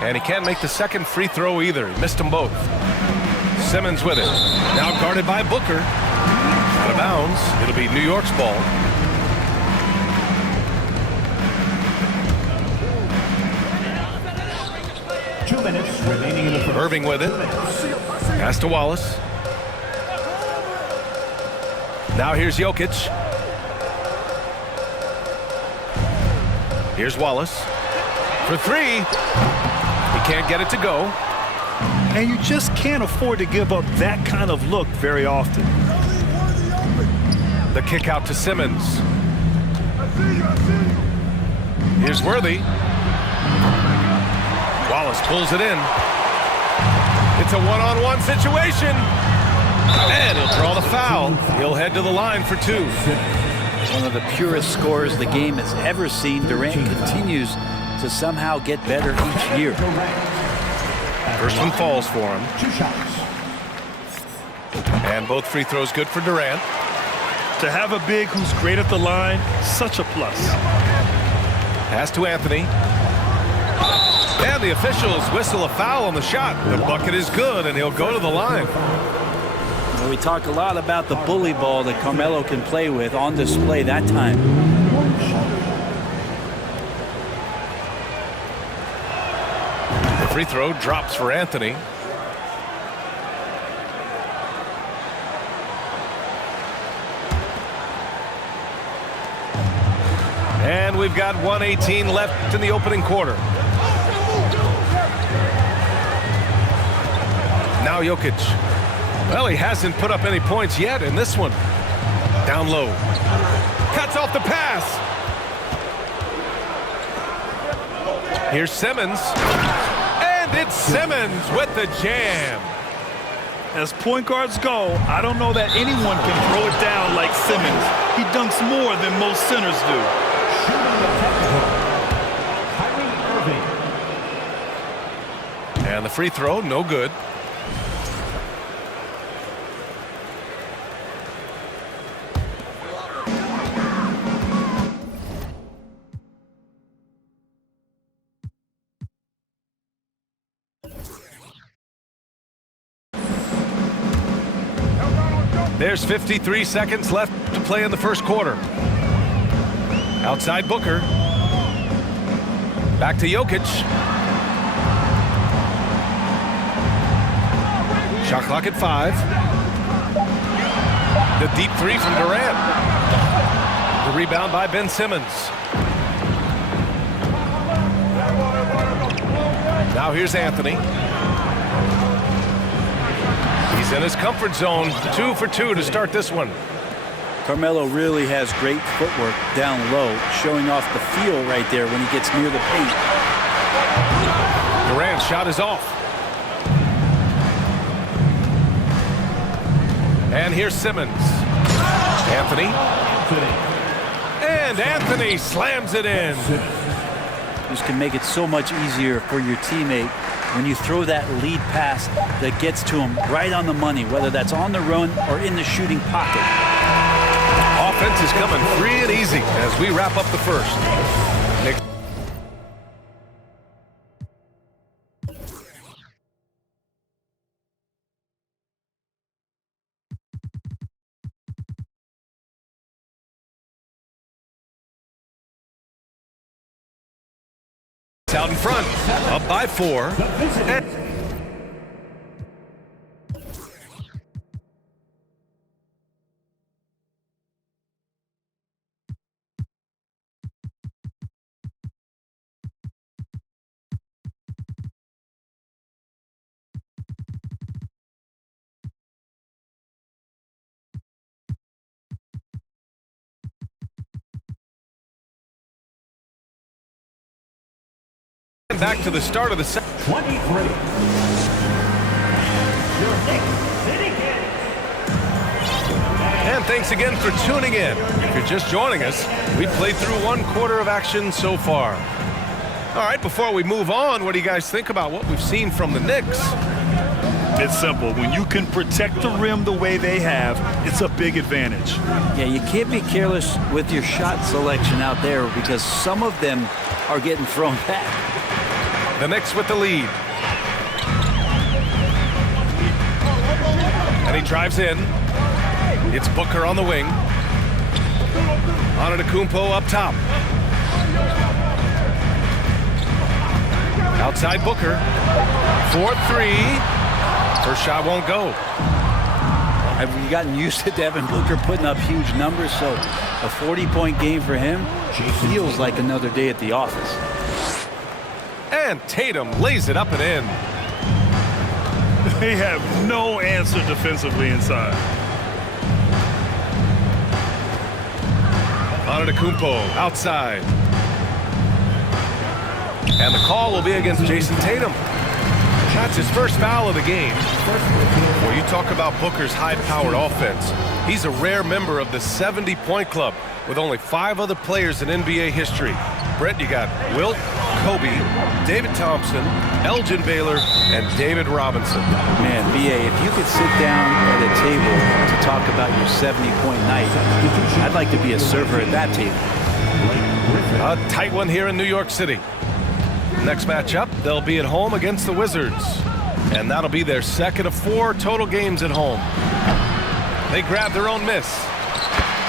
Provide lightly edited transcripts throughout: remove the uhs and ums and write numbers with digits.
And he can't make the second free throw either. He missed them both. Simmons with it. Now guarded by Booker. Out of bounds. It'll be New York's ball. Remaining in the first. Irving with it. Pass to Wallace. Now here's Jokic. Here's Wallace. For three. He can't get it to go. And you just can't afford to give up that kind of look very often. The kick out to Simmons. Here's Worthy. Wallace pulls it in. It's a one-on-one situation. And he'll draw the foul. He'll head to the line for two. One of the purest scorers the game has ever seen. Durant continues to somehow get better each year. First one falls for him. And both free throws good for Durant. To have a big who's great at the line, such a plus. Pass to Anthony. And the officials whistle a foul on the shot. The bucket is good, and he'll go to the line. Well, we talk a lot about the bully ball that Carmelo can play with, on display that time. The free throw drops for Anthony. And we've got 1:18 left in the opening quarter. Now Jokic. Well, he hasn't put up any points yet in this one. Down low. Cuts off the pass. Here's Simmons. And it's Simmons with the jam. As point guards go, I don't know that anyone can throw it down like Simmons. He dunks more than most centers do. And the free throw, no good. There's 53 seconds left to play in the first quarter. Outside Booker. Back to Jokic. Shot clock at 5. The deep three from Durant. The rebound by Ben Simmons. Now here's Anthony. He's in his comfort zone. 2 for 2 to start this one. Carmelo really has great footwork down low, showing off the feel right there when he gets near the paint. Durant's shot is off. And here's Simmons. Anthony. And Anthony slams it in. This can make it so much easier for your teammate when you throw that lead pass that gets to him right on the money, whether that's on the run or in the shooting pocket. Offense is coming free and easy as we wrap up the first. Nick. Out in front, up by 4. Back to the start of the second. 23. Your Knicks City Kid. And thanks again for tuning in. If you're just joining us, we've played through 1 quarter of action so far. All right, before we move on, what do you guys think about what we've seen from the Knicks? It's simple. When you can protect the rim the way they have, it's a big advantage. Yeah, you can't be careless with your shot selection out there because some of them are getting thrown back. The Knicks with the lead. And he drives in. It's Booker on the wing. Antetokounmpo up top. Outside Booker. 4-3. First shot won't go. Have we gotten used to Devin Booker putting up huge numbers? So a 40-point game for him feels like another day at the office. And Tatum lays it up and in. They have no answer defensively inside. Antetokounmpo outside. And the call will be against Jason Tatum. That's his first foul of the game. Well, you talk about Booker's high-powered offense. He's a rare member of the 70-point club with only 5 other players in NBA history. Brett, you got Wilt, Kobe, David Thompson, Elgin Baylor, and David Robinson. Man, B.A., if you could sit down at a table to talk about your 70-point night, I'd like to be a server at that table. A tight one here in New York City. Next matchup, they'll be at home against the Wizards. And that'll be their second of 4 total games at home. They grab their own miss.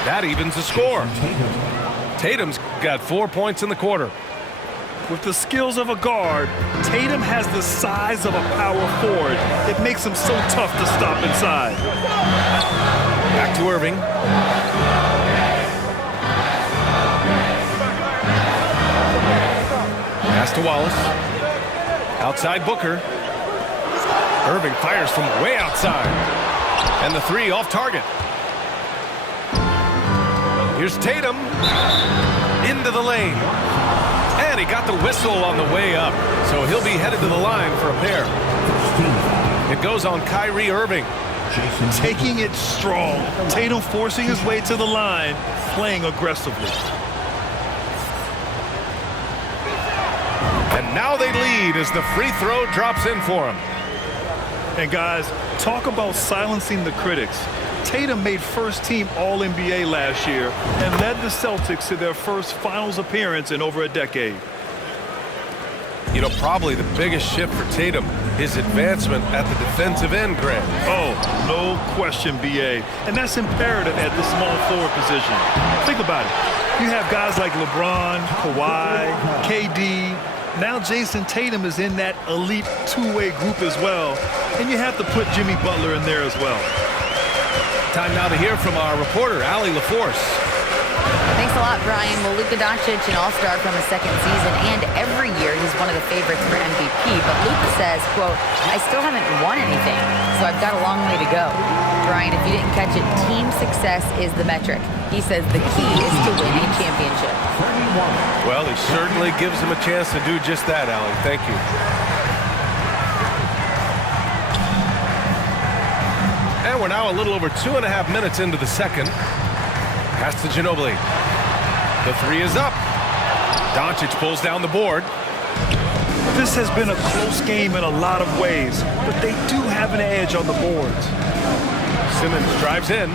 That evens the score. Tatum's got 4 points in the quarter. With the skills of a guard, Tatum has the size of a power forward. It makes him so tough to stop inside. Back to Irving. Pass to Wallace. Outside Booker. Irving fires from way outside. And the 3 off target. Here's Tatum. Into the lane. And he got the whistle on the way up. So he'll be headed to the line for a pair. It goes on Kyrie Irving. Taking it strong. Tatum forcing his way to the line, playing aggressively. And now they lead as the free throw drops in for him. And guys, talk about silencing the critics. Tatum made first-team All-NBA last year and led the Celtics to their first finals appearance in over a decade. You know, probably the biggest shift for Tatum, his advancement at the defensive end, Grant. Oh, no question, B.A. And that's imperative at the small forward position. Think about it. You have guys like LeBron, Kawhi, KD. Now Jason Tatum is in that elite two-way group as well. And you have to put Jimmy Butler in there as well. Time now to hear from our reporter, Allie LaForce. Thanks a lot, Brian. Well, Luka Doncic, an all-star from his second season, and every year he's one of the favorites for MVP. But Luka says, quote, I still haven't won anything, so I've got a long way to go. Brian, if you didn't catch it, team success is the metric. He says the key is to win a championship. Well, he certainly gives him a chance to do just that, Allie. Thank you. And we're now a little over 2.5 minutes into the second. Pass to Ginobili. The 3 is up. Doncic pulls down the board. This has been a close game in a lot of ways, but they do have an edge on the boards. Simmons drives in.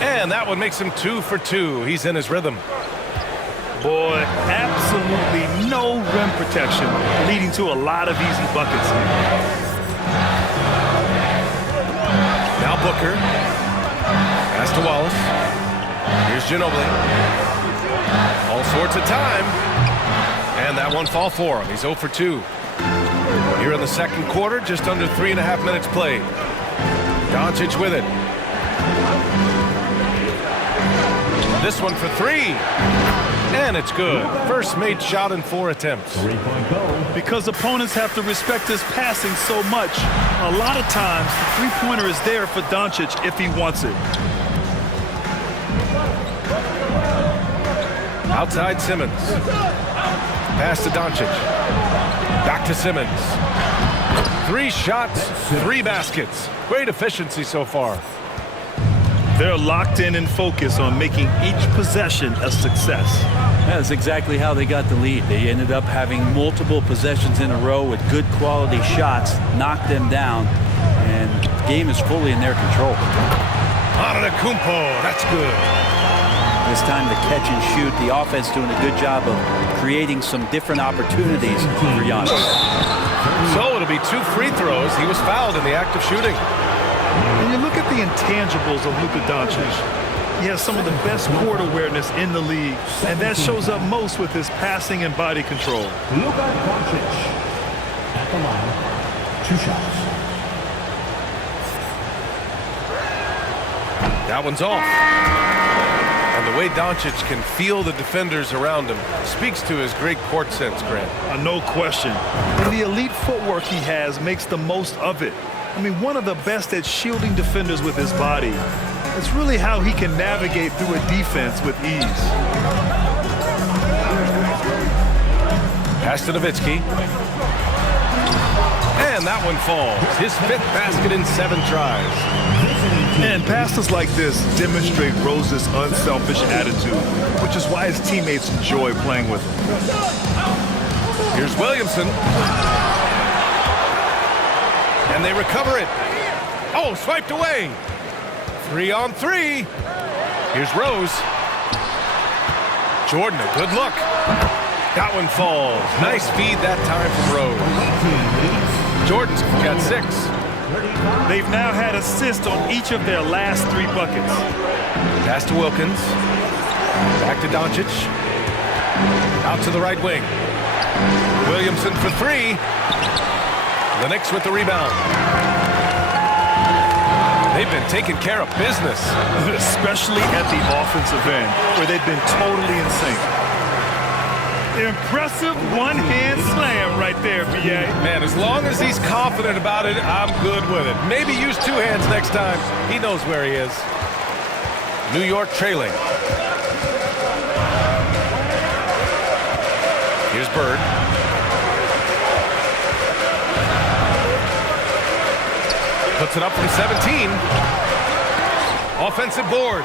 And that one makes him 2 for 2. He's in his rhythm. Boy, absolutely no rim protection, leading to a lot of easy buckets. Now Booker. Pass to Wallace. Here's Ginobili. All sorts of time. And that one fall for him. He's 0 for 2. Here in the second quarter, just under 3.5 minutes played. Doncic with it. This one for 3. And it's good. First made shot in 4 attempts. Because opponents have to respect his passing so much, a lot of times the three-pointer is there for Doncic if he wants it. Outside Simmons. Pass to Doncic. Back to Simmons. 3 shots, 3 baskets. Great efficiency so far. They're locked in and focused on making each possession a success. That's exactly how they got the lead. They ended up having multiple possessions in a row with good quality shots, knocked them down, and the game is fully in their control. Antetokounmpo, that's good. This time the catch and shoot. The offense doing a good job of creating some different opportunities for Giannis. So it'll be 2 free throws. He was fouled in the act of shooting. And you look at the intangibles of Luka Doncic. He has some of the best court awareness in the league, and that shows up most with his passing and body control. Luka Doncic at the line. 2 shots. That one's off. And the way Doncic can feel the defenders around him speaks to his great court sense, Grant. No question. And the elite footwork he has makes the most of it. I mean, one of the best at shielding defenders with his body. It's really how he can navigate through a defense with ease. Pass to Nowitzki. And that one falls. His 5th basket in 7 tries. And passes like this demonstrate Rose's unselfish attitude, which is why his teammates enjoy playing with him. Here's Williamson. And they recover it. Oh, swiped away. 3 on 3. Here's Rose. Jordan, a good look. That one falls. Nice feed that time from Rose. Jordan's got 6. They've now had assists on each of their last 3 buckets. Pass to Wilkins. Back to Doncic. Out to the right wing. Williamson for 3. The Knicks with the rebound. They've been taking care of business. Especially at the offensive end, where they've been totally in sync. Impressive one-hand slam right there, B.A. Man, as long as he's confident about it, I'm good with it. Maybe use 2 hands next time. He knows where he is. New York trailing. Here's Bird. Puts it up from 17. Offensive board.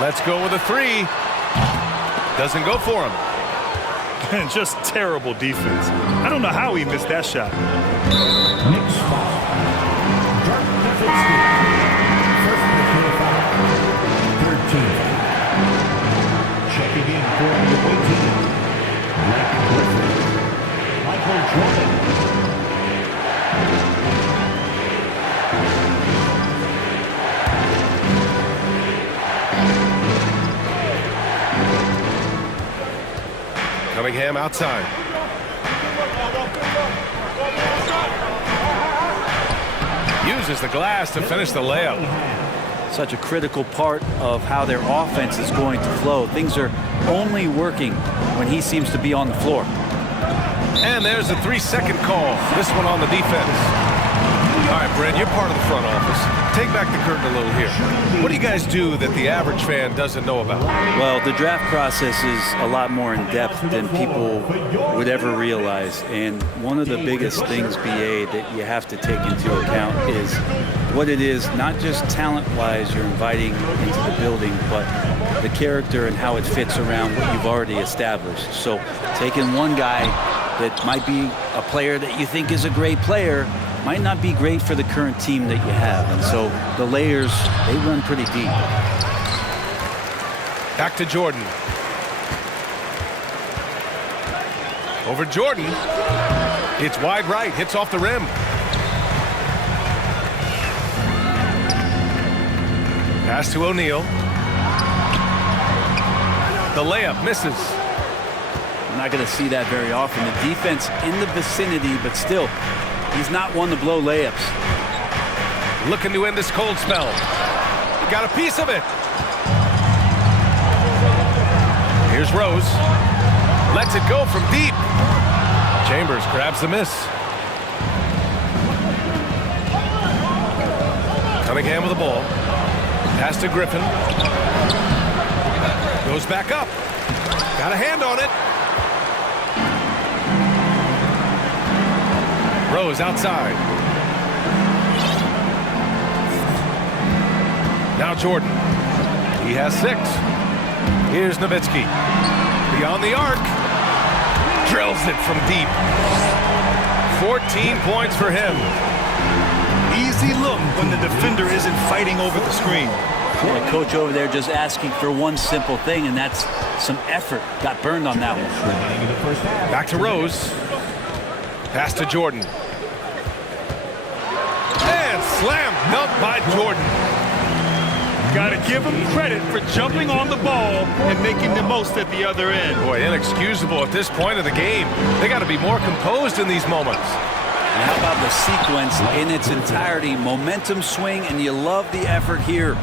Let's go with a 3. Doesn't go for him. And just terrible defense. I don't know how he missed that shot. Knicks foul. Dirk Nowitzki. First personal foul. 13th. Checking in for the away team. Blake Griffin. Michael Jordan. Cunningham outside. Uses the glass to finish the layup. Such a critical part of how their offense is going to flow. Things are only working when he seems to be on the floor. And there's a 3-second call. This one on the defense. All right, Brent, you're part of the front office. Take back the curtain a little here. What do you guys do that the average fan doesn't know about? Well, the draft process is a lot more in depth than people would ever realize. And one of the biggest things, BA, that you have to take into account is what it is, not just talent-wise you're inviting into the building, but the character and how it fits around what you've already established. So taking one guy that might be a player that you think is a great player might not be great for the current team that you have. And so the layers, they run pretty deep. Back to Jordan. Over Jordan. It's wide right, hits off the rim. Pass to O'Neal. The layup misses. We're not going to see that very often. The defense in the vicinity, but still, he's not one to blow layups. Looking to end this cold spell. He got a piece of it. Here's Rose. Lets it go from deep. Chambers grabs the miss. Cunningham with the ball. Pass to Griffin. Goes back up. Got a hand on it. Rose outside. Now Jordan. He has 6. Here's Nowitzki. Beyond the arc. Drills it from deep. 14 points for him. Easy look when the defender isn't fighting over the screen. The coach over there just asking for one simple thing, and that's some effort. Got burned on that one. Back to Rose. Pass to Jordan. And slam dunk by Jordan. Got to give him credit for jumping on the ball and making the most at the other end. Boy, inexcusable at this point of the game. They got to be more composed in these moments. And how about the sequence in its entirety? Momentum swing, and you love the effort here.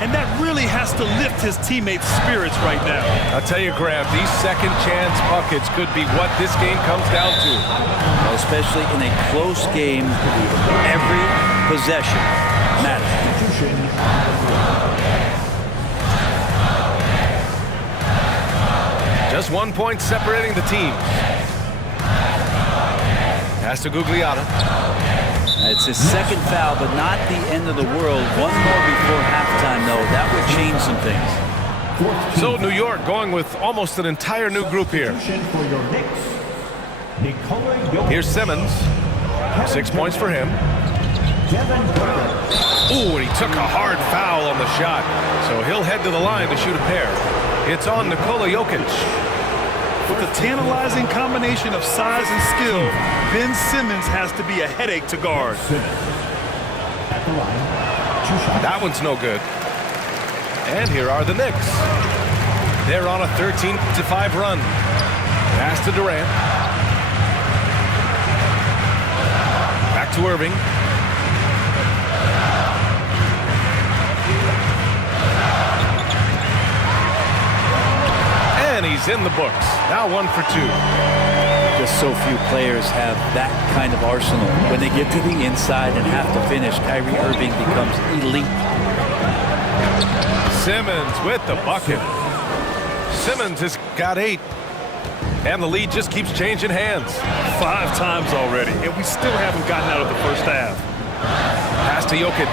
And that really has to lift his teammates' spirits right now. I'll tell you, Graham, these second chance buckets could be what this game comes down to. Well, especially in a close game, every possession matters. Just 1 point separating the teams. Pass to Gugliotta. It's his second foul, but not the end of the world. One more before halftime, though. That would change some things. So New York going with almost an entire new group here. Here's Simmons. 6 points for him. Ooh, and he took a hard foul on the shot. So he'll head to the line to shoot a pair. It's on Nikola Jokic. With a tantalizing combination of size and skill, Ben Simmons has to be a headache to guard. That one's no good. And here are the Knicks. They're on a 13-5 run. Pass to Durant. Back to Irving. And he's in the books. Now 1 for 2. Just so few players have that kind of arsenal. When they get to the inside and have to finish, Kyrie Irving becomes elite. Simmons with the bucket. Simmons has got 8. And the lead just keeps changing hands. 5 times already, and we still haven't gotten out of the first half. Pass to Jokic.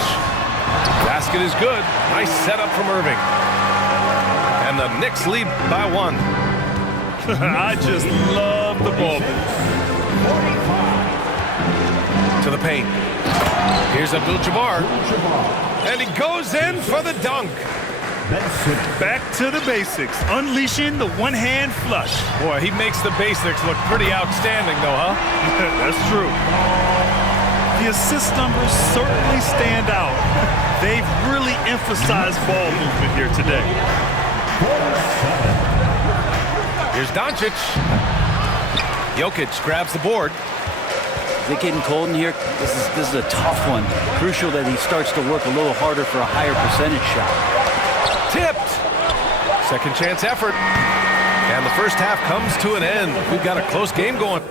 Basket is good. Nice setup from Irving. And the Knicks lead by 1. I just love the ball. To the paint. Here's Abdul-Jabbar. And he goes in for the dunk. Back to the basics, unleashing the one-hand flush. Boy, he makes the basics look pretty outstanding, though, huh? That's true. The assist numbers certainly stand out. They've really emphasized ball movement here today. Here's Doncic. Jokic grabs the board. Is it getting cold in here? This is a tough one. Crucial that he starts to work a little harder for a higher percentage shot. Tipped. Second chance effort. And the first half comes to an end. We've got a close game going.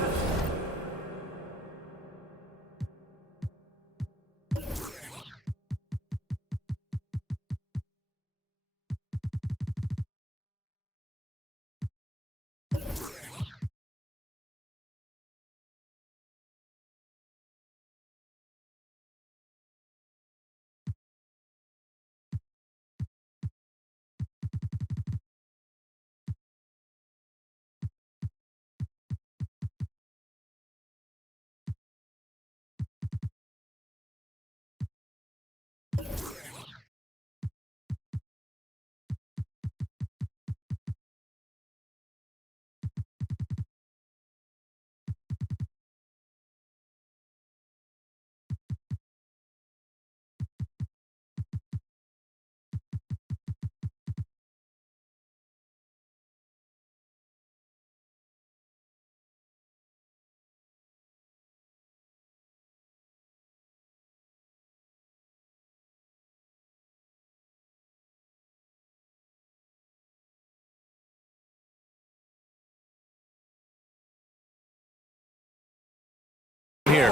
Here.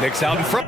Knicks out in front.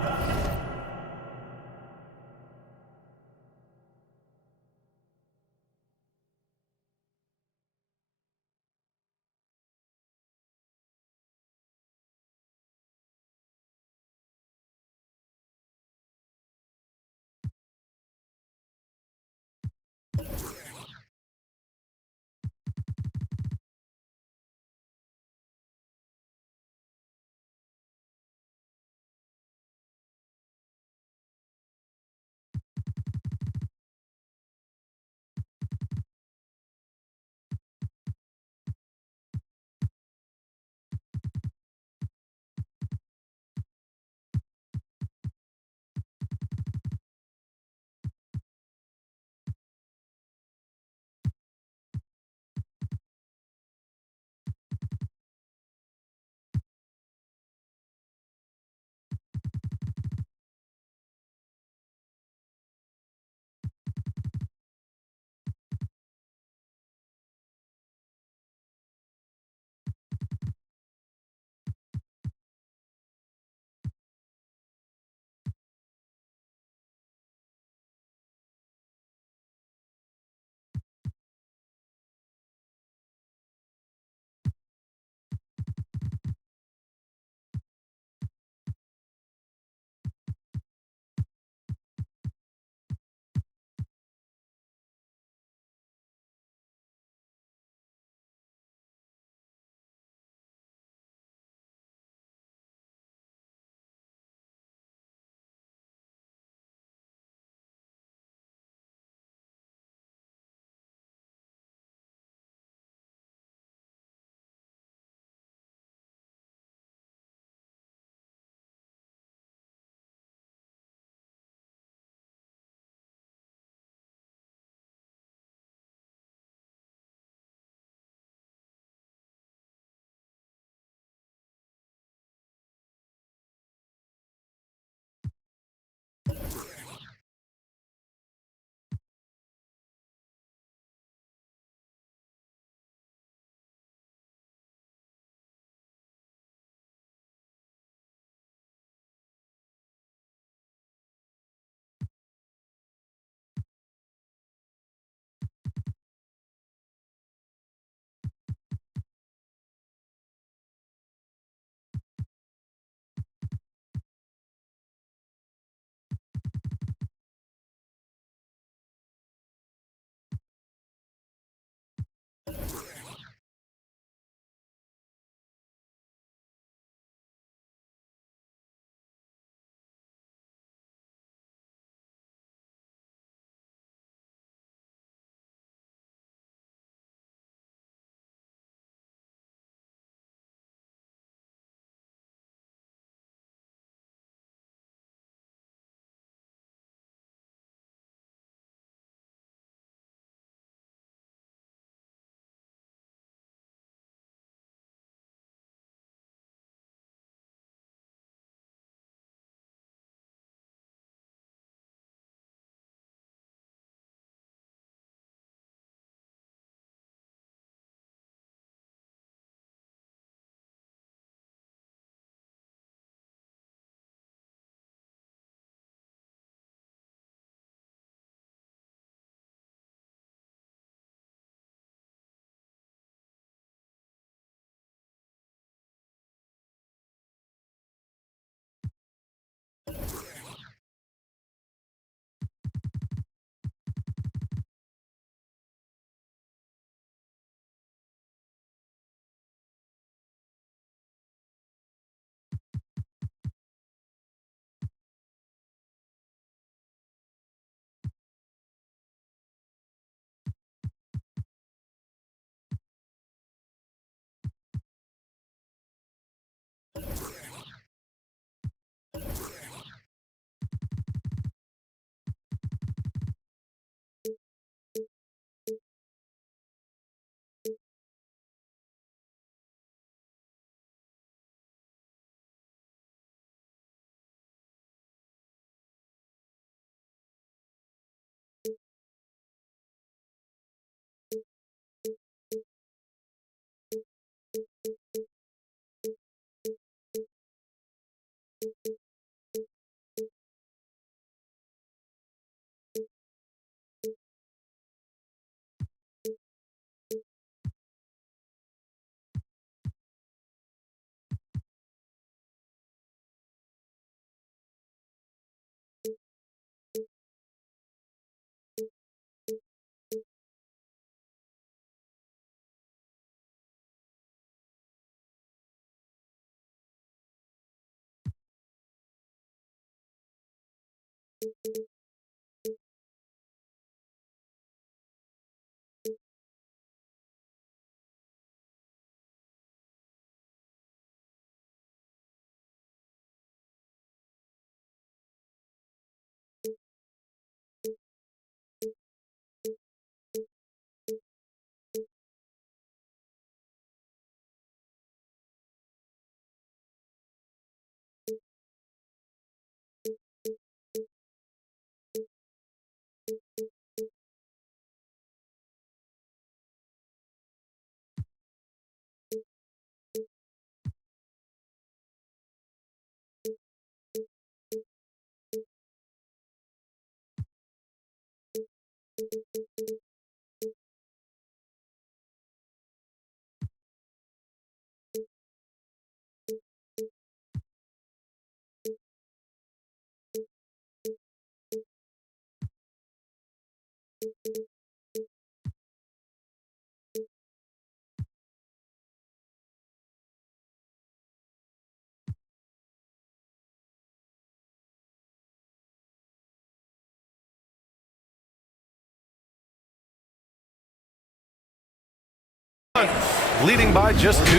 Leading by just 2.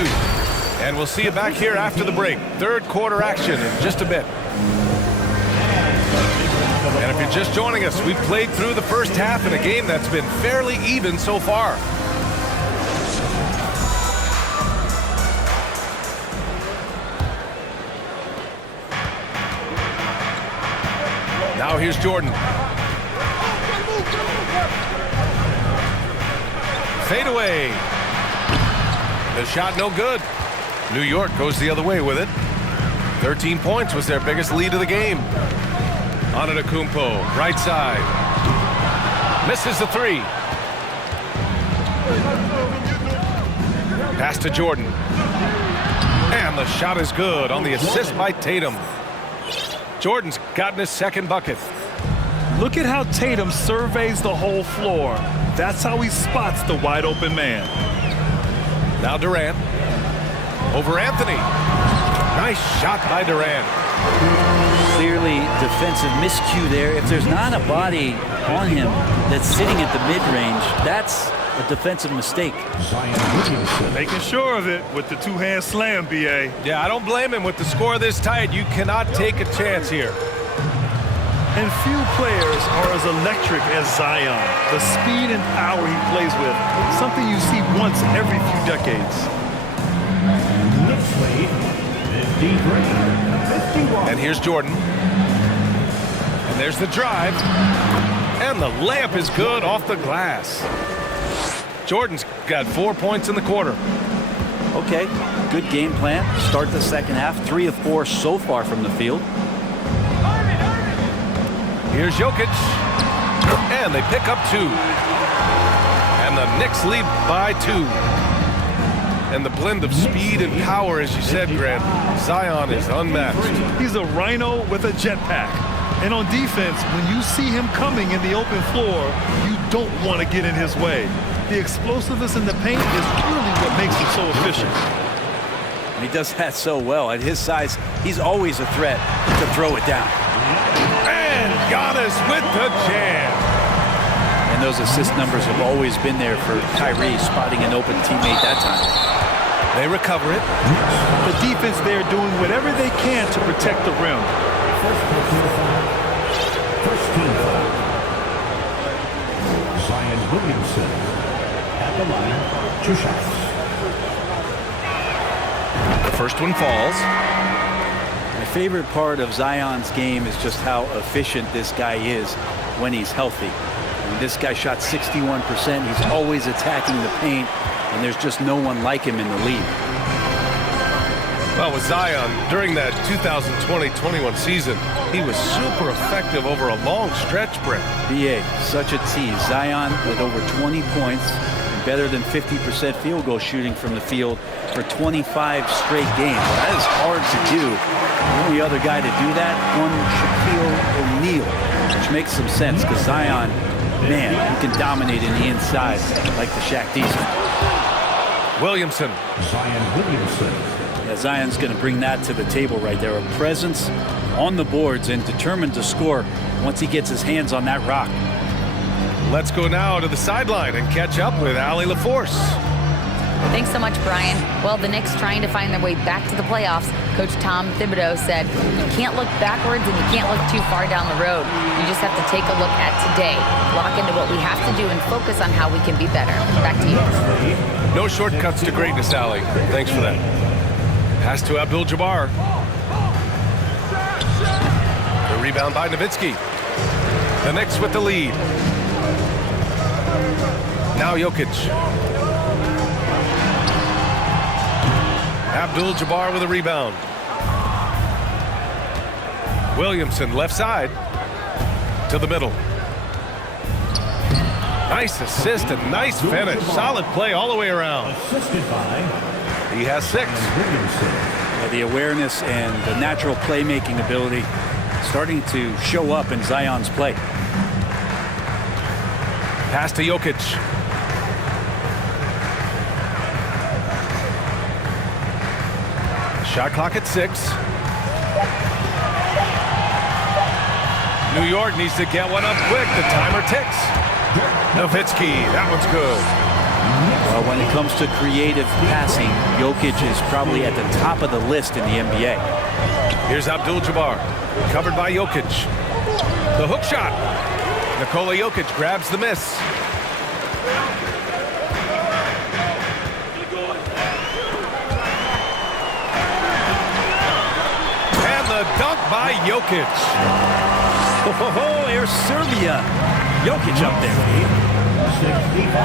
And we'll see you back here after the break. Third quarter action in just a bit. And if you're just joining us, we've played through the first half in a game that's been fairly even so far. Now here's Jordan. Fade away. The shot no good. New York goes the other way with it. 13 points was their biggest lead of the game. Antetokounmpo, right side. Misses the 3. Pass to Jordan. And the shot is good on the assist by Tatum. Jordan's gotten his second bucket. Look at how Tatum surveys the whole floor. That's how he spots the wide open man. Now Durant. Over Anthony. Nice shot by Durant. Clearly defensive miscue there. If there's not a body on him that's sitting at the mid-range, that's a defensive mistake. Making sure of it with the two-hand slam, B.A. Yeah, I don't blame him. With the score this tight, you cannot take a chance here. And few players are as electric as Zion. The speed and power he plays with, something you see once every few decades. Next play, 51. And here's Jordan. And there's the drive. And the layup is good off the glass. Jordan's got 4 points in the quarter. Okay, good game plan. Start the second half. 3 of 4 so far from the field. Here's Jokic. And they pick up 2. And the Knicks lead by 2. And the blend of speed and power, as you said, Grant, Zion is unmatched. He's a rhino with a jetpack. And on defense, when you see him coming in the open floor, you don't want to get in his way. The explosiveness in the paint is really what makes him so efficient. And he does that so well. At his size, he's always a threat to throw it down. And Giannis with the jam. And those assist numbers have always been there for Kyrie, spotting an open teammate that time. They recover it. The defense there doing whatever they can to protect the rim. First team foul. Zion Williamson at the line, 2 shots. The first one falls. My favorite part of Zion's game is just how efficient this guy is when he's healthy. I mean, this guy shot 61%. He's always attacking the paint, and there's just no one like him in the league. Well, with Zion, during that 2020-21 season, he was super effective over a long stretch, Brent. BA, such a tease. Zion with over 20 points and better than 50% field goal shooting from the field for 25 straight games. That is hard to do. The only other guy to do that, one Shaquille O'Neal, which makes some sense because Zion, man, he can dominate in the inside like the Shaq Diesel. Williamson. Zion Williamson. Zion's going to bring that to the table right there. A presence on the boards and determined to score once he gets his hands on that rock. Let's go now to the sideline and catch up with Allie LaForce. Thanks so much, Brian. Well, the Knicks trying to find their way back to the playoffs. Coach Tom Thibodeau said, you can't look backwards and you can't look too far down the road. You just have to take a look at today, lock into what we have to do, and focus on how we can be better. Back to you. No shortcuts to greatness, Allie. Thanks for that. Pass to Abdul-Jabbar. The rebound by Nowitzki. The Knicks with the lead. Now Jokic. Abdul-Jabbar with a rebound. Williamson left side to the middle. Nice assist and nice finish. Solid play all the way around. Assisted by He has 6. Yeah, the awareness and the natural playmaking ability starting to show up in Zion's play. Pass to Jokic. Shot clock at 6. New York needs to get one up quick. The timer ticks. Nowitzki, that one's good. Well, when it comes to creative passing, Jokic is probably at the top of the list in the NBA. Here's Abdul-Jabbar, covered by Jokic. The hook shot. Nikola Jokic grabs the miss. The dunk by Jokic. Oh, here's Serbia. Jokic up there. 65,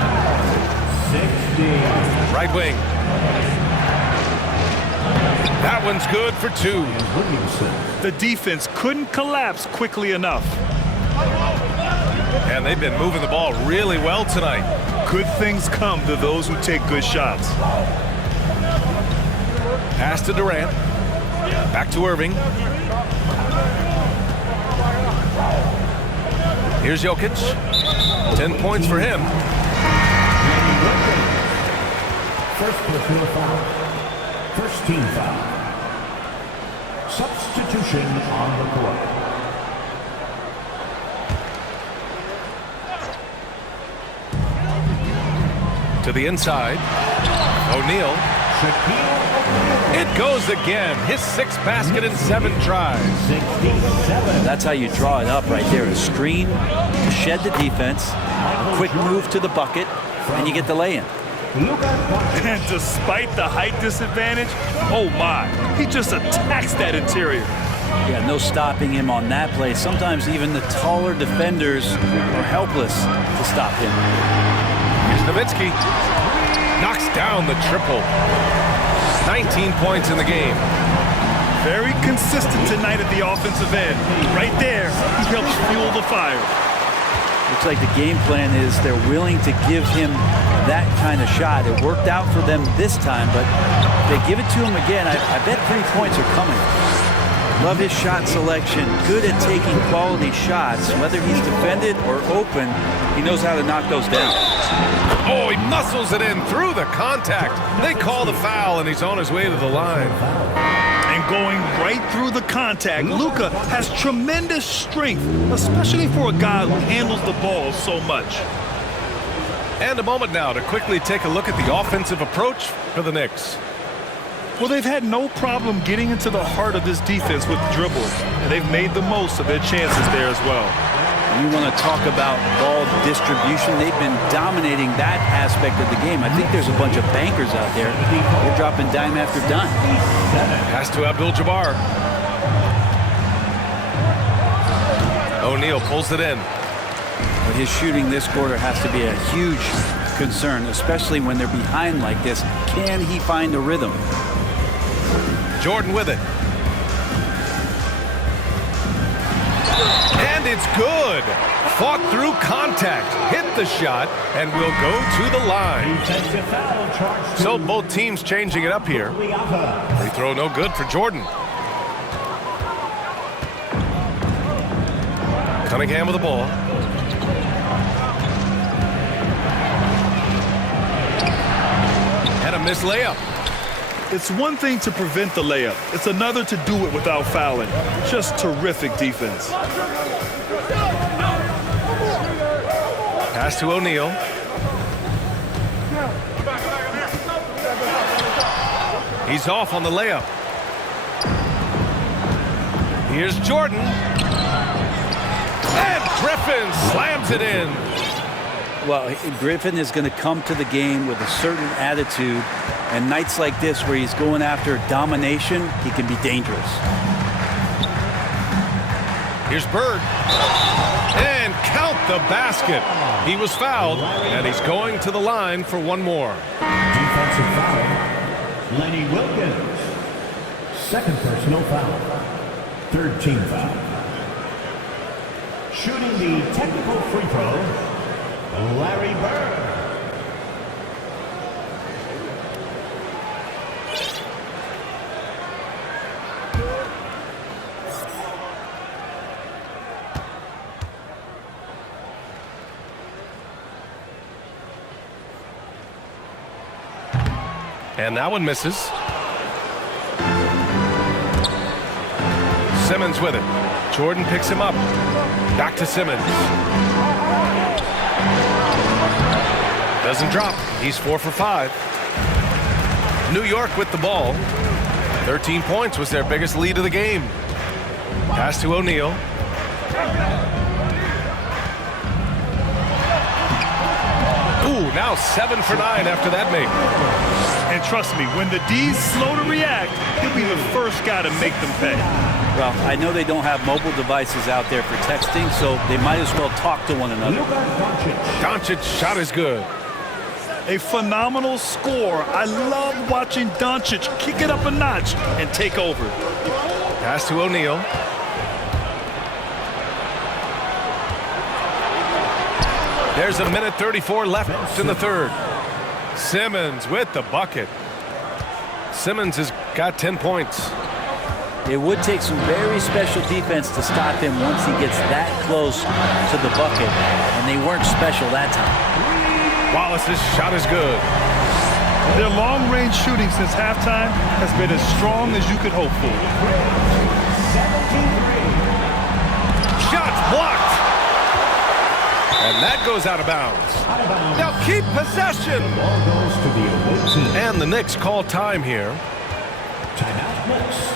60. Right wing. That one's good for 2. The defense couldn't collapse quickly enough. And they've been moving the ball really well tonight. Good things come to those who take good shots. Pass to Durant. Back to Irving. Here's Jokic. 10 points for him. First personal foul. First team foul. Substitution on the court. To the inside. O'Neal. It goes again. His 6th basket in 7 tries. 67. That's how you draw it up right there. A screen to shed the defense, a quick move to the bucket, and you get the lay-in. And despite the height disadvantage, oh my, he just attacks that interior. Yeah, no stopping him on that play. Sometimes even the taller defenders are helpless to stop him. Here's Nowitzki. Knocks down the triple. 19 points in the game. Very consistent tonight at the offensive end. Right there, he helps fuel the fire. Looks like the game plan is they're willing to give him that kind of shot. It worked out for them this time, but if they give it to him again, I bet 3 points are coming. Love his shot selection. Good at taking quality shots. Whether he's defended or open, he knows how to knock those down. Oh, he muscles it in through the contact. They call the foul, and he's on his way to the line. And going right through the contact, Luka has tremendous strength, especially for a guy who handles the ball so much. And a moment now to quickly take a look at the offensive approach for the Knicks. Well, they've had no problem getting into the heart of this defense with dribbles, and they've made the most of their chances there as well. You want to talk about ball distribution. They've been dominating that aspect of the game. I think there's a bunch of bankers out there. They're dropping dime after dime. Pass to Abdul-Jabbar. O'Neal pulls it in. But his shooting this quarter has to be a huge concern, especially when they're behind like this. Can he find a rhythm? Jordan with it. And it's good. Fought through contact, hit the shot, and will go to the line. So both teams changing it up here. Free throw no good for Jordan. Cunningham with the ball. And a missed layup. It's one thing to prevent the layup. It's another to do it without fouling. Just terrific defense. Pass to O'Neal. He's off on the layup. Here's Jordan. And Griffin slams it in. Well, Griffin is going to come to the game with a certain attitude, and nights like this where he's going after domination, he can be dangerous. Here's Bird. And count the basket. He was fouled, and he's going to the line for one more. Defensive foul, Lenny Wilkins. Second personal foul. Third team foul. Shooting the technical free throw, Larry Bird. And that one misses. Simmons with it. Jordan picks him up. Back to Simmons. Doesn't drop. He's 4 for 5. New York with the ball. 13 points was their biggest lead of the game. Pass to O'Neal. Ooh, now 7 for 9 after that make. And trust me, when the D's slow to react, he'll be the first guy to make them pay. Well, I know they don't have mobile devices out there for texting, so they might as well talk to one another. Doncic shot is good. A phenomenal score. I love watching Doncic kick it up a notch and take over. Pass to O'Neal. There's a minute 34 left in the third. Simmons with the bucket. Simmons has got 10 points. It would take some very special defense to stop him once he gets that close to the bucket, and they weren't special that time. Wallace's shot is good. Their long-range shooting since halftime has been as strong as you could hope for. Shots blocked. And that goes out of bounds. Now keep possession. And the Knicks call time here. Timeout Knicks.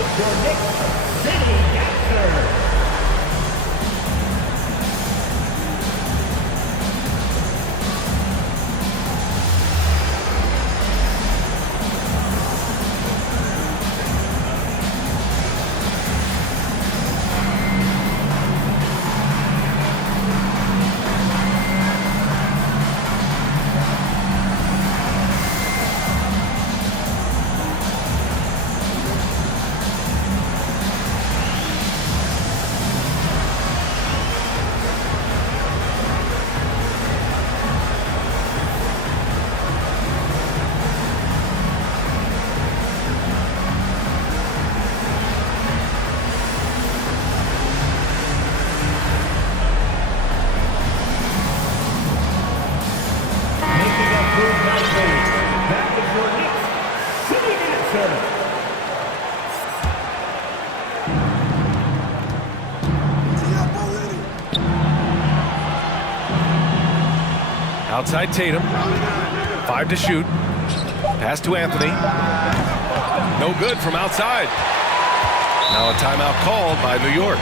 It's your Knicks City Dancer. Outside Tatum. 5 to shoot. Pass to Anthony. No good from outside. Now a timeout called by New York.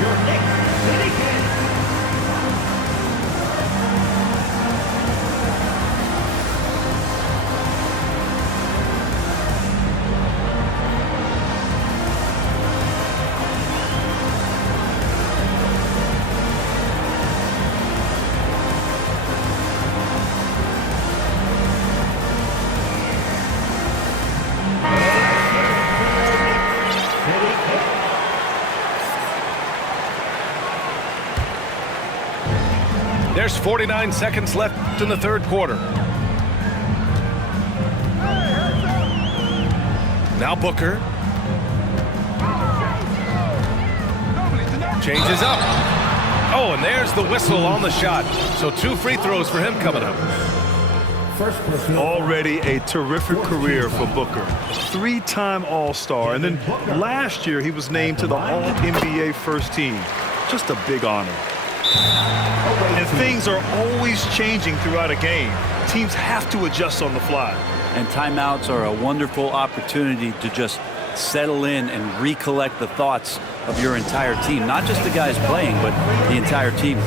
Your Knicks City Kings. There's 49 seconds left in the third quarter. Now Booker. Changes up. Oh, and there's the whistle on the shot. So 2 free throws for him coming up. Already a terrific career for Booker. 3-time All-Star, and then last year he was named to the All-NBA first team. Just a big honor. And things are always changing throughout a game. Teams have to adjust on the fly. And timeouts are a wonderful opportunity to just settle in and recollect the thoughts of your entire team. Not just the guys playing, but the entire team.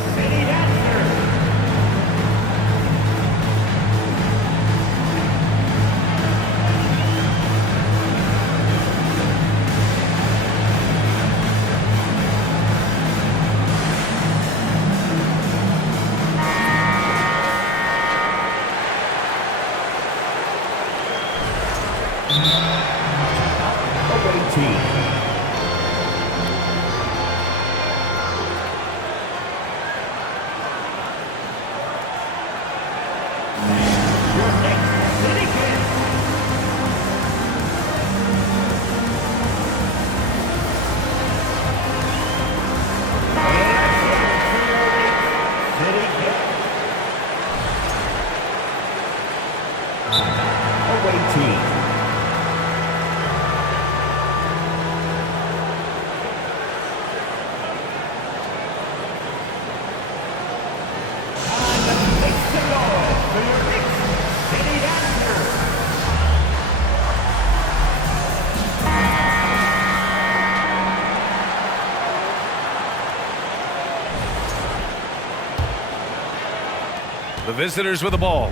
The visitors with the ball.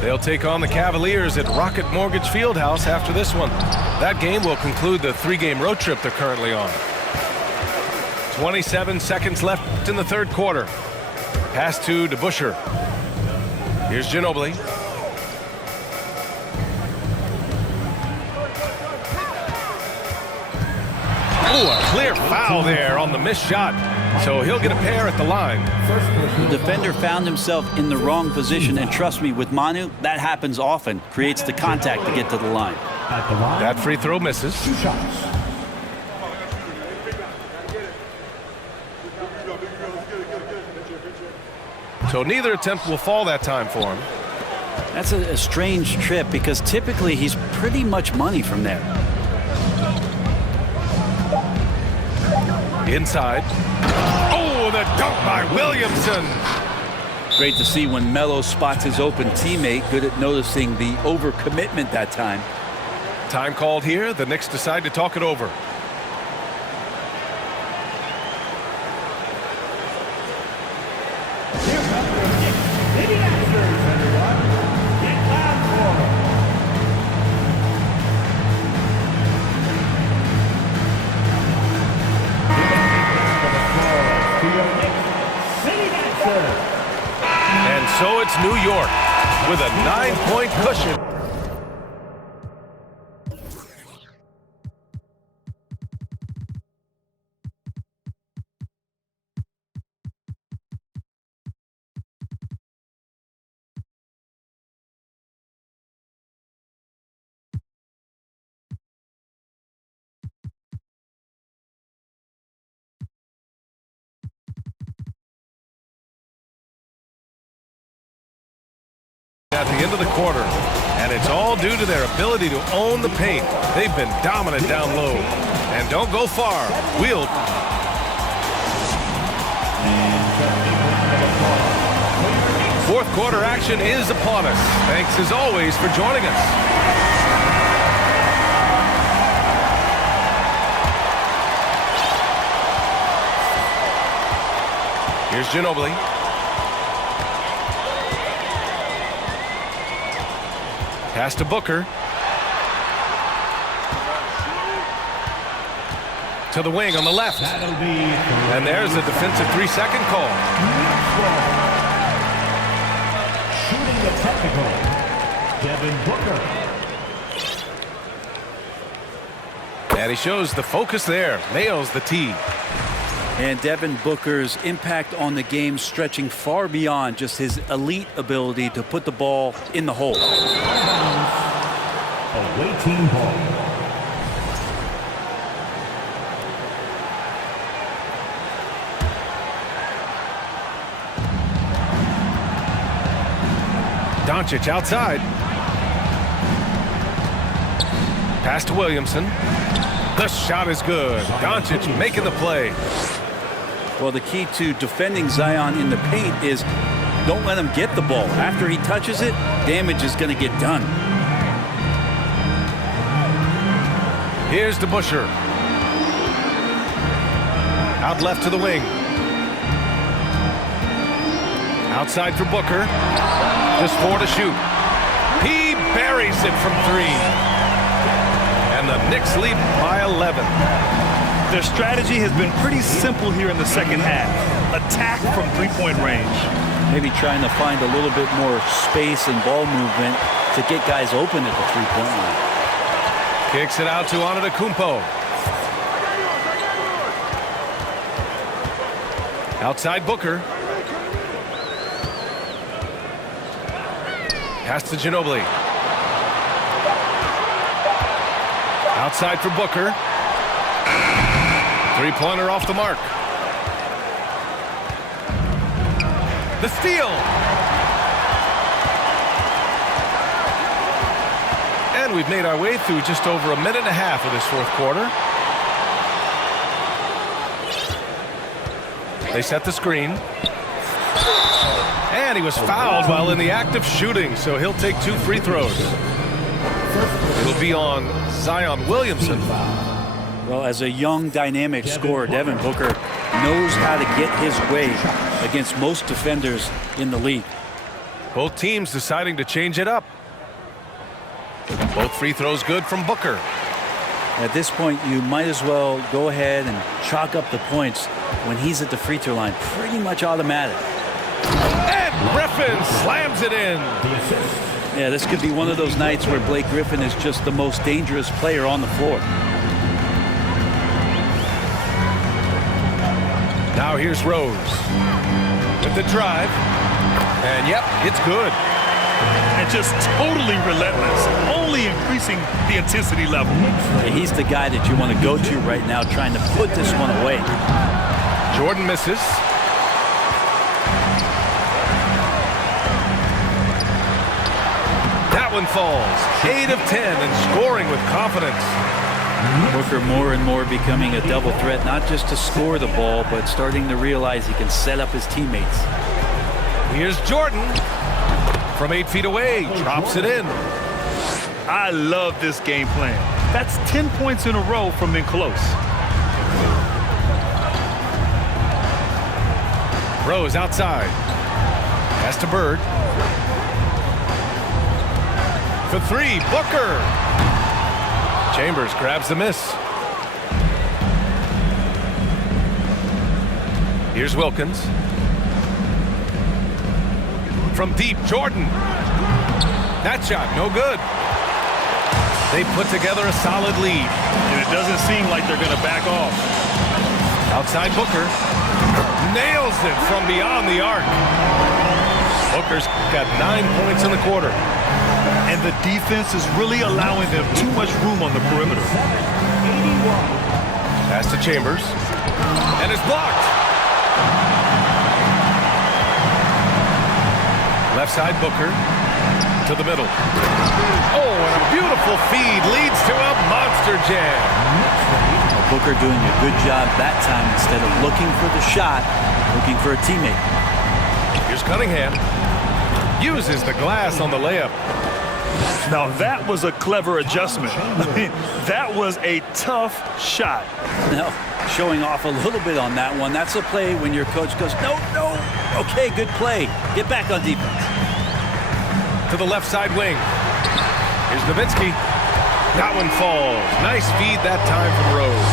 They'll take on the Cavaliers at Rocket Mortgage Fieldhouse after this one. That game will conclude the 3-game road trip they're currently on. 27 seconds left in the third quarter. Pass to DeBusschere. Here's Ginobili. Oh, a clear foul there on the missed shot. So he'll get a pair at the line. The defender found himself in the wrong position, and trust me, with Manu, that happens often. Creates the contact to get to the line. That free throw misses. 2 shots. So neither attempt will fall that time for him. That's a strange trip because typically he's pretty much money from there. Inside. Oh, the dunk by Williamson. Great to see when Melo spots his open teammate. Good at noticing the overcommitment that time. Time called here. The Knicks decide to talk it over. And so it's New York with a 9-point cushion. At the end of the quarter, and it's all due to their ability to own the paint. They've been dominant down low. And don't go far. Fourth quarter action is upon us. Thanks as always for joining us. Here's Ginobili. Pass to Booker. To the wing on the left. And there's a defensive 3-second call. Shooting the technical, Devin Booker. And he shows the focus there. Nails the tee. And Devin Booker's impact on the game stretching far beyond just his elite ability to put the ball in the hole. Away team ball. Doncic outside. Pass to Williamson. The shot is good. Doncic making the play. Well, the key to defending Zion in the paint is don't let him get the ball. After he touches it, damage is going to get done. Here's to Busher. Out left to the wing. Outside for Booker. Just 4 to shoot. He buries it from 3. And the Knicks lead by 11. Their strategy has been pretty simple here in the second half. Attack from three-point range. Maybe trying to find a little bit more space and ball movement to get guys open at the three-point line. Kicks it out to Antetokounmpo. Outside Booker. Pass to Ginobili. Outside for Booker. Three-pointer off the mark. The steal. And we've made our way through just over a minute and a half of this fourth quarter. They set the screen. And he was fouled while in the act of shooting, so he'll take 2 free throws. It'll be on Zion Williamson. Well, as a young, dynamic scorer, Devin Booker knows how to get his way against most defenders in the league. Both teams deciding to change it up. Both free throws good from Booker. At this point, you might as well go ahead and chalk up the points when he's at the free throw line. Pretty much automatic. And Griffin slams it in. Yeah, this could be one of those nights where Blake Griffin is just the most dangerous player on the floor. Now here's Rose with the drive. And yep, it's good. And just totally relentless, only increasing the intensity level. Yeah, he's the guy that you want to go to right now, trying to put this one away. Jordan misses. That one falls. 8 of 10 and scoring with confidence. Booker more and more becoming a double threat, not just to score the ball, but starting to realize he can set up his teammates. Here's Jordan. From 8 feet away, drops it in. I love this game plan. That's 10 points in a row from in close. Rose outside. Pass to Bird. For 3, Booker. Chambers grabs the miss. Here's Wilkins. From deep, Jordan. That shot, no good. They put together a solid lead. And it doesn't seem like they're going to back off. Outside Booker. Nails it from beyond the arc. Booker's got 9 points in the quarter. And the defense is really allowing them too much room on the perimeter. Pass to Chambers. And it's blocked. Left side Booker. To the middle. Oh, and a beautiful feed leads to a monster jam. Booker doing a good job that time. Instead of looking for the shot, looking for a teammate. Here's Cunningham. Uses the glass on the layup. Now that was a clever adjustment. I mean, that was a tough shot. Now, showing off a little bit on that one. That's a play when your coach goes, no. Okay, good play. Get back on defense. To the left side wing. Here's Nowitzki. That one falls. Nice feed that time from Rose.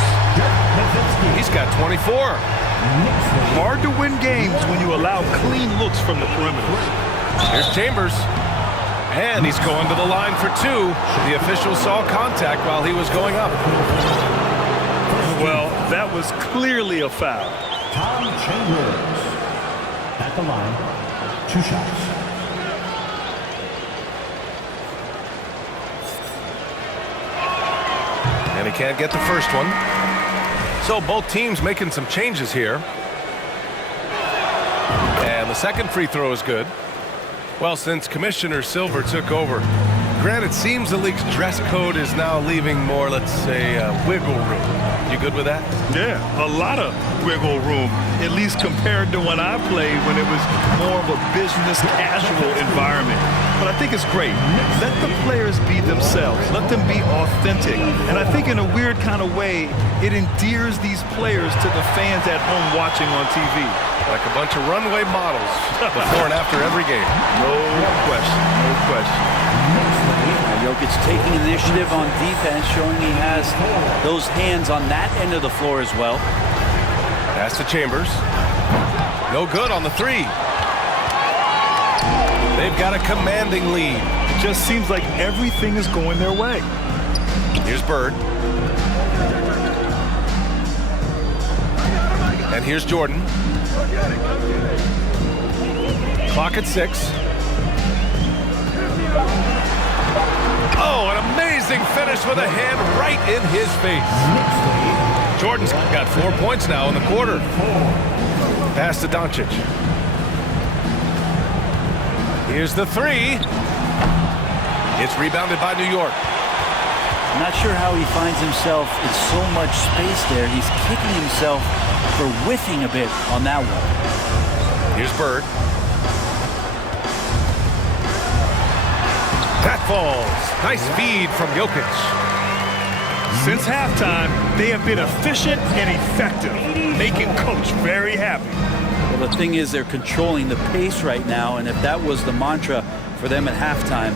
He's got 24. Hard to win games when you allow clean looks from the perimeter. Here's Chambers. And he's going to the line for 2. The official saw contact while he was going up. Well, that was clearly a foul. Tom Chambers. At the line, 2 shots. And he can't get the first one. So both teams making some changes here. And the second free throw is good. Well, since Commissioner Silver took over, granted, it seems the league's dress code is now leaving more, let's say, wiggle room. You good with that? Yeah, a lot of wiggle room, at least compared to when I played, when it was more of a business casual environment. But I think it's great. Let the players be themselves. Let them be authentic. And I think in a weird kind of way, it endears these players to the fans at home watching on TV. Like a bunch of runway models before and after every game. No question, no question. Jokic taking initiative on defense, showing he has those hands on that end of the floor as well. Pass to Chambers. No good on the three. They've got a commanding lead. It just seems like everything is going their way. Here's Bird. And here's Jordan. Clock at 6. Oh, an amazing finish with a hand right in his face. Jordan's got 4 points now in the quarter. Pass to Doncic. Here's the three. It's rebounded by New York. I'm not sure how he finds himself in so much space there. He's kicking himself for whiffing a bit on that one. Here's Bird. That falls. Nice feed from Jokic. Since halftime, they have been efficient and effective, making Coach very happy. Well, the thing is, they're controlling the pace right now, and if that was the mantra for them at halftime,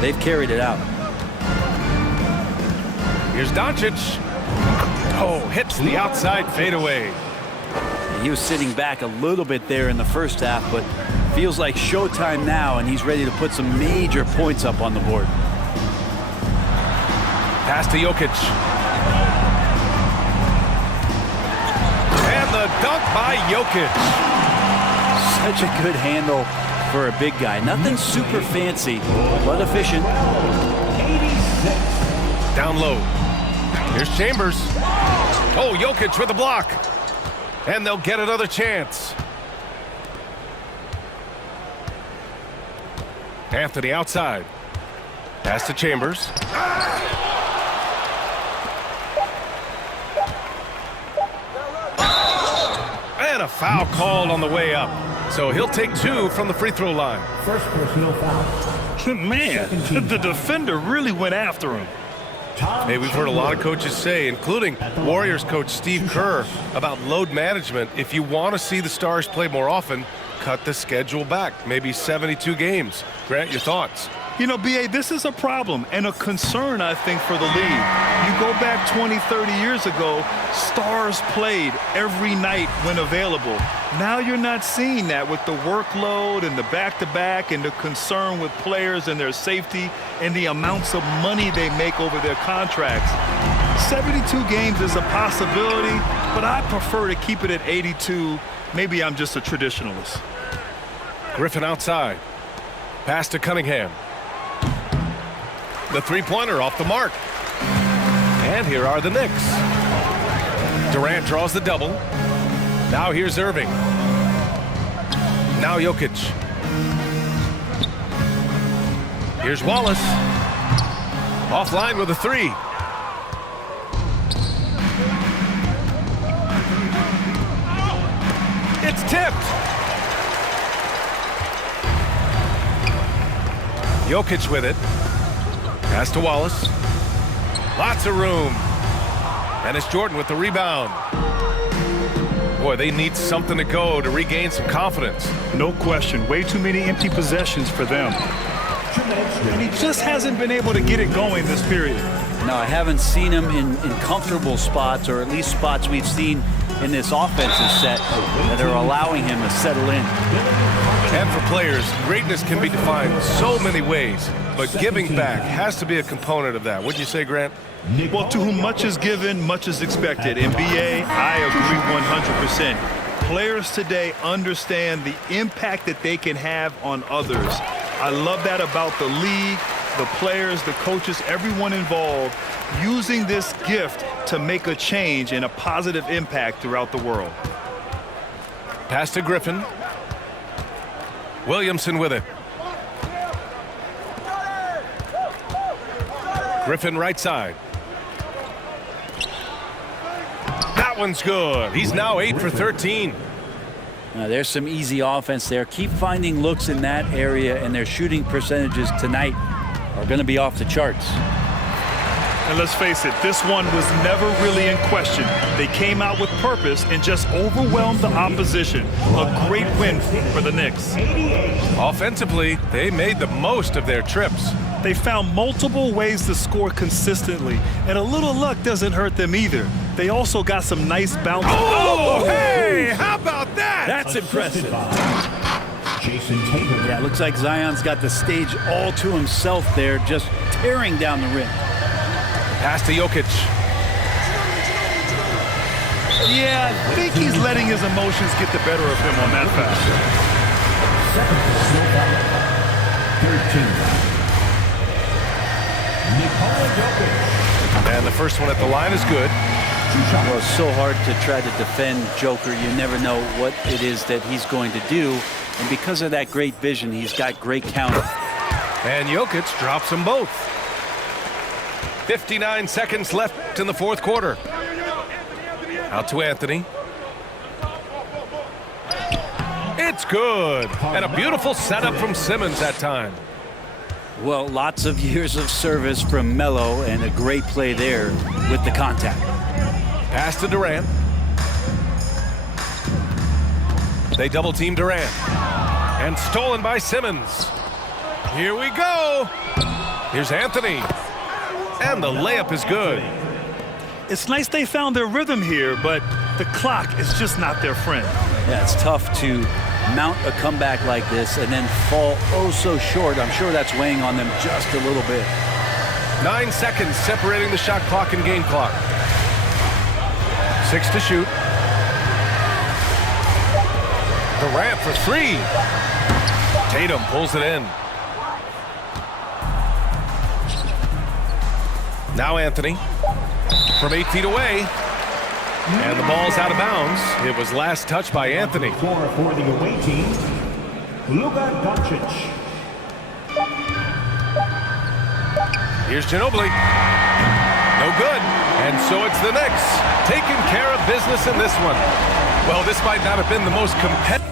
they've carried it out. Here's Doncic. Oh, hits the outside fadeaway. He was sitting back a little bit there in the first half, but feels like showtime now, and he's ready to put some major points up on the board. Pass to Jokic. And the dunk by Jokic. Such a good handle for a big guy. Nothing super fancy, but efficient. 86. Down low. Here's Chambers. Oh, Jokic with a block. And they'll get another chance. Anthony outside. Pass to Chambers. And a foul called on the way up. So he'll take 2 from the free throw line. First personal foul. Man, the defender really went after him. Hey, we've heard a lot of coaches say, including Warriors coach Steve Kerr, about load management. If you want to see the Stars play more often, cut the schedule back, maybe 72 games. Grant, your thoughts? You know, B.A., this is a problem and a concern, I think, for the league. You go back 20, 30 years ago, Stars played every night when available. Now you're not seeing that with the workload and the back-to-back and the concern with players and their safety and the amounts of money they make over their contracts. 72 games is a possibility, but I prefer to keep it at 82. Maybe I'm just a traditionalist. Griffin outside. Pass to Cunningham. The three-pointer off the mark. And here are the Knicks. Durant draws the double. Now here's Irving. Now Jokic. Here's Wallace. Offline with a three. It's tipped. Jokic with it. Pass to Wallace. Lots of room. And it's Jordan with the rebound. Boy, they need something to go to regain some confidence. No question. Way too many empty possessions for them. And he just hasn't been able to get it going this period. No, I haven't seen him in comfortable spots, or at least spots we've seen in this offensive set that are allowing him to settle in. And for players, greatness can be defined so many ways, but giving back has to be a component of that. Wouldn't you say, Grant? Well, to whom much is given, much is expected. In BA, I agree 100%. Players today understand the impact that they can have on others. I love that about the league, the players, the coaches, everyone involved, using this gift to make a change and a positive impact throughout the world. Pass to Griffin. Williamson with it. Griffin right side. That one's good. He's now 8 for 13. There's some easy offense there. Keep finding looks in that area, and their shooting percentages tonight are going to be off the charts. And let's face it, this one was never really in question. They came out with purpose and just overwhelmed the opposition. A great win for the Knicks. Offensively, they made the most of their trips. They found multiple ways to score consistently, and a little luck doesn't hurt them either. They also got some nice bounces. Oh, hey, how about that? That's impressive. Jason Tatum. Yeah, it looks like Zion's got the stage all to himself there, just tearing down the rim. Pass to Jokic. Yeah, I think he's letting his emotions get the better of him on that foul. Second personal foul. 13. Nikola Jokic. And the first one at the line is good. Well, it's so hard to try to defend Joker. You never know what it is that he's going to do. And because of that great vision, he's got great counter. And Jokic drops them both. 59 seconds left in the fourth quarter. Out to Anthony. It's good. And a beautiful setup from Simmons that time. Well, lots of years of service from Melo and a great play there with the contact. Pass to Durant. They double team Durant. And stolen by Simmons. Here we go. Here's Anthony. And the layup is good. It's nice they found their rhythm here, but the clock is just not their friend. Yeah, it's tough to mount a comeback like this and then fall oh so short. I'm sure that's weighing on them just a little bit. 9 seconds separating the shot clock and game clock. 6 to shoot. Durant for 3. Tatum pulls it in. Now Anthony from 8 feet away. And the ball's out of bounds. It was last touched by Anthony. For the away team, Luka Doncic. Here's Ginobili. No good. And so it's the Knicks taking care of business in this one. Well, this might not have been the most competitive.